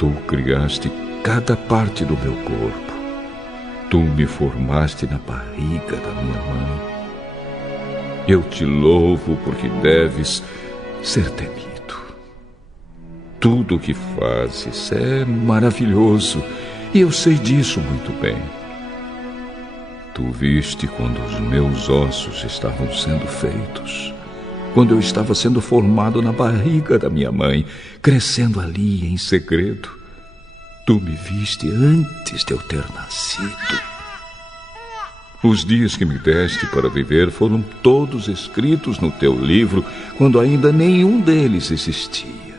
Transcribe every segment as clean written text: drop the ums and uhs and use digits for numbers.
Tu criaste cada parte do meu corpo. Tu me formaste na barriga da minha mãe. Eu te louvo porque deves ser temido. Tudo o que fazes é maravilhoso e eu sei disso muito bem. Tu viste quando os meus ossos estavam sendo feitos, quando eu estava sendo formado na barriga da minha mãe, crescendo ali em segredo. Tu me viste antes de eu ter nascido. Os dias que me deste para viver foram todos escritos no teu livro, quando ainda nenhum deles existia.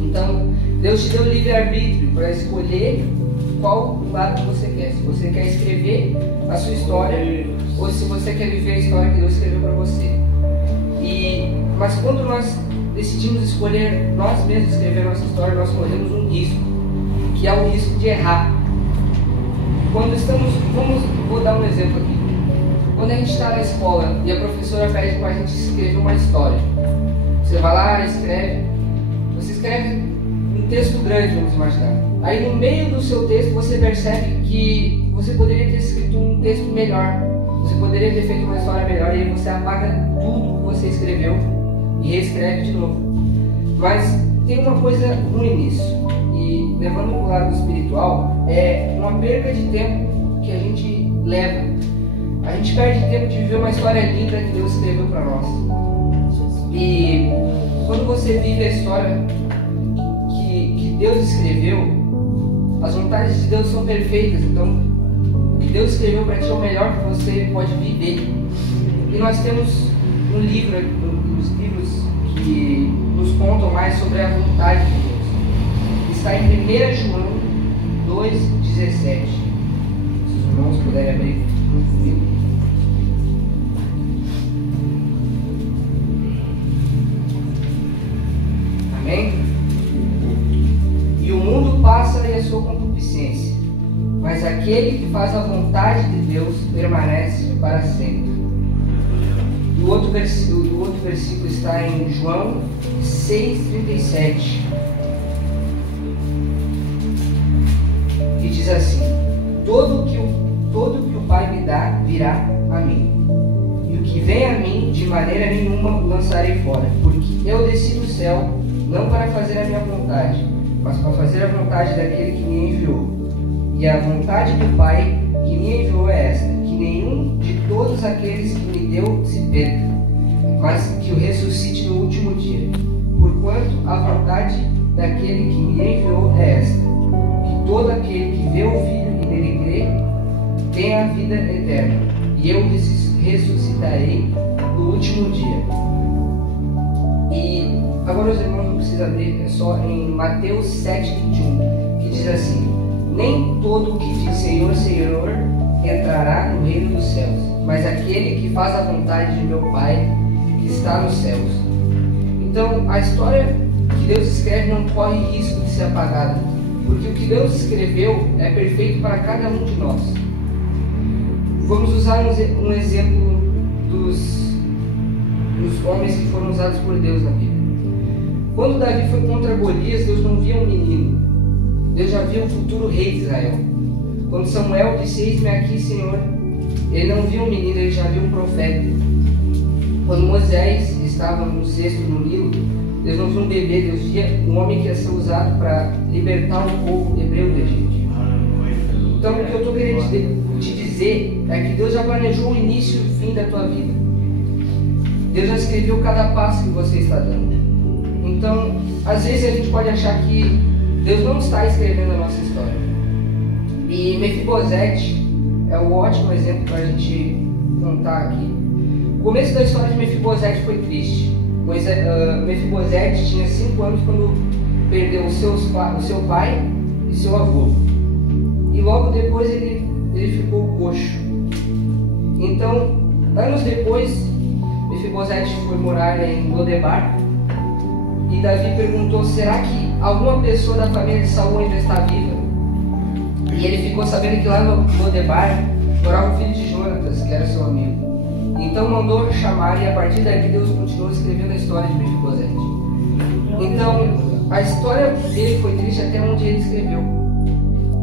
Então, Deus te deu livre-arbítrio para escolher qual lado você quer. Se você quer escrever a sua história ou se você quer viver a história que Deus escreveu para você. Mas quando nós decidimos escolher nós mesmos escrever nossa história, nós corremos um risco, que é o risco de errar. Vou dar um exemplo aqui. Quando a gente está na escola e a professora pede para a gente escrever uma história, você vai lá, você escreve um texto grande, vamos imaginar. Aí no meio do seu texto você percebe que você poderia ter escrito um texto melhor, você poderia ter feito uma história melhor, e aí você apaga tudo que você escreveu e reescreve de novo. Mas tem uma coisa ruim nisso, e levando para o lado espiritual, é uma perca de tempo que a gente leva. A gente perde tempo de viver uma história linda que Deus escreveu para nós. E quando você vive a história que Deus escreveu, as vontades de Deus são perfeitas. Então o que Deus escreveu para ti é o melhor que você pode viver. E nós temos um livro, os livros que nos contam mais sobre a vontade de Deus. Está em 1 João 2,17. Se os irmãos puderem abrir comigo. Amém? E o mundo passa e a sua concupiscência, mas aquele que faz a vontade de Deus permanece para sempre. O outro versículo está em João 6,37, que diz assim: Todo que o Pai me dá virá a mim, e o que vem a mim de maneira nenhuma o lançarei fora, porque eu desci do céu não para fazer a minha vontade, mas para fazer a vontade daquele que me enviou. E a vontade do Pai que me enviou é esta: que nenhum de todos aqueles que me deu se perca, mas que o ressuscite no último dia. Porquanto a vontade daquele que me enviou é esta: que todo aquele que vê o Filho e nele crê tenha a vida eterna, e eu ressuscitarei no último dia. E agora os irmãos não precisam abrir, é só em Mateus 7,21, que diz assim: Nem todo o que diz Senhor, Senhor entrará no reino dos céus, mas aquele que faz a vontade de meu Pai que está nos céus. Então a história que Deus escreve não corre risco de ser apagada, porque o que Deus escreveu é perfeito para cada um de nós. Vamos usar um exemplo dos homens que foram usados por Deus na Bíblia. Quando Davi foi contra Golias, Deus não via um menino, Deus já via o futuro rei de Israel. Quando Samuel disse: Eis-me aqui, Senhor, ele não viu um menino, ele já viu um profeta. Quando Moisés estava no cesto no Nilo, Deus não viu um bebê, Deus via um homem que ia ser usado para libertar o povo hebreu do Egito. Então o que eu estou querendo te dizer é que Deus já planejou o início e o fim da tua vida. Deus já escreveu cada passo que você está dando. Então, às vezes a gente pode achar que Deus não está escrevendo a nossa história. E Mefibosete é um ótimo exemplo para a gente contar aqui. O começo da história de Mefibosete foi triste. Mefibosete tinha 5 anos quando perdeu o seu pai e seu avô. E logo depois ele ficou coxo. Então, anos depois, Mefibosete foi morar em Lodebar. E Davi perguntou: será que alguma pessoa da família de Saul ainda está viva? E ele ficou sabendo que lá no Lodebar morava o filho de Jonatas, que era seu amigo. Então Então mandou chamar, e a partir daqui Deus continuou escrevendo a história de Mefibosete. Então, a história dele foi triste até onde ele escreveu.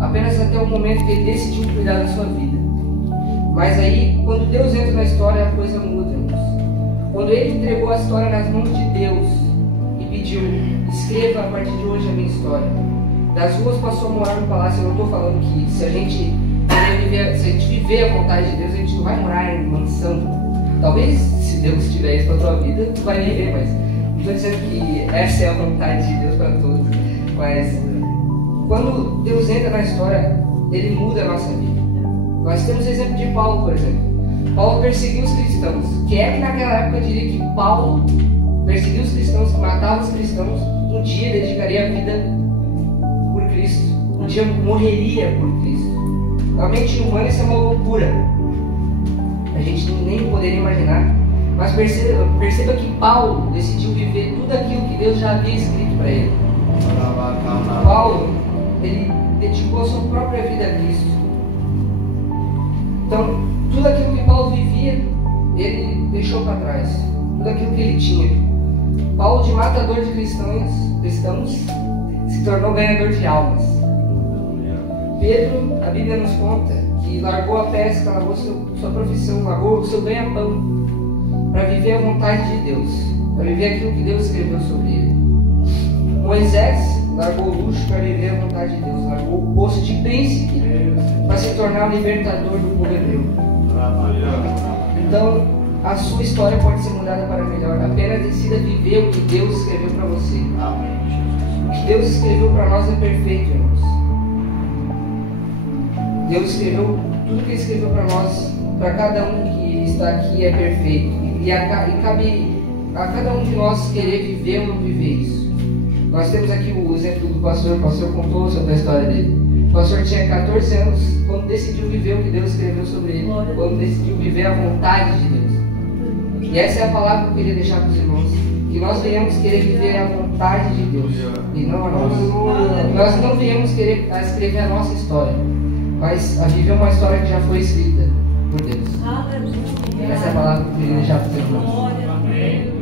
Apenas até o momento que ele decidiu cuidar da sua vida. Mas aí, quando Deus entra na história, a coisa muda, irmãos. Quando ele entregou a história nas mãos de Deus e pediu: escreva a partir de hoje a minha história. Das ruas passou a morar no palácio. Eu não estou falando que se a gente viver a vontade de Deus, a gente não vai morar em mansão. Talvez, se Deus tiver isso para a tua vida, tu vai viver, mas não estou dizendo que essa é a vontade de Deus para todos. Mas quando Deus entra na história, Ele muda a nossa vida. Nós temos o exemplo de Paulo, por exemplo. Paulo perseguiu os cristãos. Quem é que naquela época diria que Paulo perseguiu os cristãos, que matava os cristãos, um dia dedicaria a vida por Cristo, um dia morreria por Cristo? Na mente humana isso é uma loucura. A gente nem poderia imaginar. Mas perceba que Paulo decidiu viver tudo aquilo que Deus já havia escrito para ele. Paulo, ele dedicou a sua própria vida a Cristo. Então, tudo aquilo que Paulo vivia, ele deixou para trás. Tudo aquilo que ele tinha. Paulo, de matador de cristãos, se tornou ganhador de almas. Pedro, a Bíblia nos conta que largou a pesca, largou sua profissão, largou o seu ganha-pão para viver a vontade de Deus, para viver aquilo que Deus escreveu sobre ele. Moisés largou o luxo para viver a vontade de Deus, largou o posto de príncipe para se tornar o libertador do povo hebreu. Então, a sua história pode ser mudada para melhor. Apenas decida viver o que Deus escreveu para você. O que Deus escreveu para nós é perfeito, irmãos. Deus escreveu tudo que Ele escreveu para nós, para cada um que está aqui é perfeito. E cabe a cada um de nós querer viver ou não viver isso. Nós temos aqui o exemplo do pastor. O pastor contou sobre a história dele. O pastor tinha 14 anos quando decidiu viver o que Deus escreveu sobre ele, quando decidiu viver a vontade de Deus. E essa é a palavra que eu queria deixar para os irmãos. Que nós venhamos querer viver a vontade de Deus e não a nossa. Nós não venhamos querer escrever a nossa história, mas a viver uma história que já foi escrita por Deus. Essa é a palavra que eu queria deixar para os irmãos.